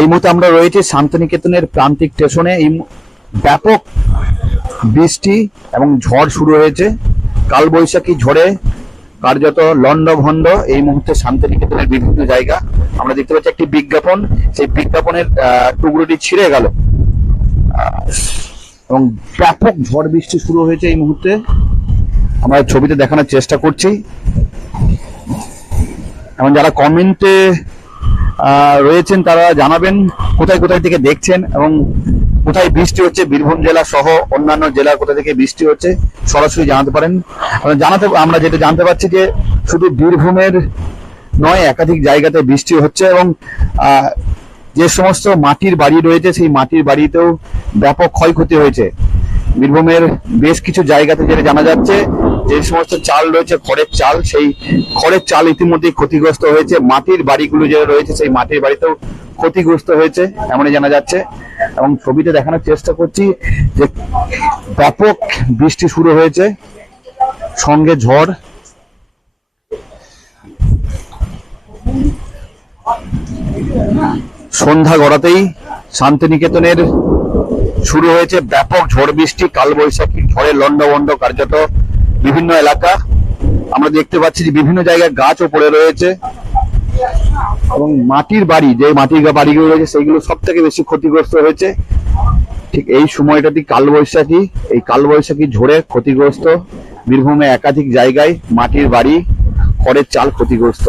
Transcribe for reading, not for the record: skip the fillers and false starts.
এই মুহূর্তে আমরা রয়েছি শান্তিনিকেতনের প্রান্তিক স্টেশনে। এই ব্যাপক বৃষ্টি এবং ঝড় শুরু হয়েছে। কালবৈশাখী ঝড়ে কার্যত লন্ডভন্ড এই মুহূর্তে শান্তিনিকেতনের বিভিন্ন জায়গা। আমরা দেখতে পাচ্ছি একটি বিজ্ঞাপন, সেই বিজ্ঞাপনের টুকরোটি ছিঁড়ে গেল এবং ব্যাপক ঝড় বৃষ্টি শুরু হয়েছে এই মুহূর্তে। আমরা ছবিতে দেখানোর চেষ্টা করছি এবং যারা কমেন্টে রয়েছেন তারা জানাবেন কোথায় কোথায় থেকে দেখছেন এবং কোথায় বৃষ্টি হচ্ছে। বীরভূম জেলা সহ অন্যান্য জেলা কোথা থেকে বৃষ্টি হচ্ছে সরাসরি জানাতে পারেন। আমরা যেটা জানতে পারছি যে শুধু বীরভূমের নয়, একাধিক জায়গাতে বৃষ্টি হচ্ছে এবং যে সমস্ত মাটির বাড়ি রয়েছে সেই মাটির বাড়িতেও ব্যাপক ক্ষয়ক্ষতি হয়েছে। বীরভূমের বেশ কিছু জায়গাতে যেটা জানা যাচ্ছে, যে সমস্ত চাল রয়েছে খড়ের চাল, সেই খড়ের চাল ইতিমধ্যেই ক্ষতিগ্রস্ত হয়েছে। মাটির বাড়িগুলো যে রয়েছে সেই মাটির বাড়িতেও ক্ষতিগ্রস্ত হয়েছে এমনই জানা যাচ্ছে। এবং ছবিতে দেখানোর চেষ্টা করছি যে ব্যাপক বৃষ্টি শুরু হয়েছে, সঙ্গে ঝড়। সন্ধ্যা গড়াতেই শান্তিনিকেতনের শুরু হয়েছে ব্যাপক ঝড় বৃষ্টি। কালবৈশাখী ঝড়ে লন্ডভন্ড কার্যত বিভিন্ন এলাকা। আমরা দেখতে পাচ্ছি যে বিভিন্ন জায়গায় গাছও পড়ে রয়েছে এবং মাটির বাড়ি, যে মাটির বাড়িগুলো রয়েছে সেইগুলো সব থেকে বেশি ক্ষতিগ্রস্ত হয়েছে। ঠিক এই সময়টাতে এই কালবৈশাখী ঝড়ে ক্ষতিগ্রস্ত বীরভূমে একাধিক জায়গায় মাটির বাড়ি, খড়ের চাল ক্ষতিগ্রস্ত।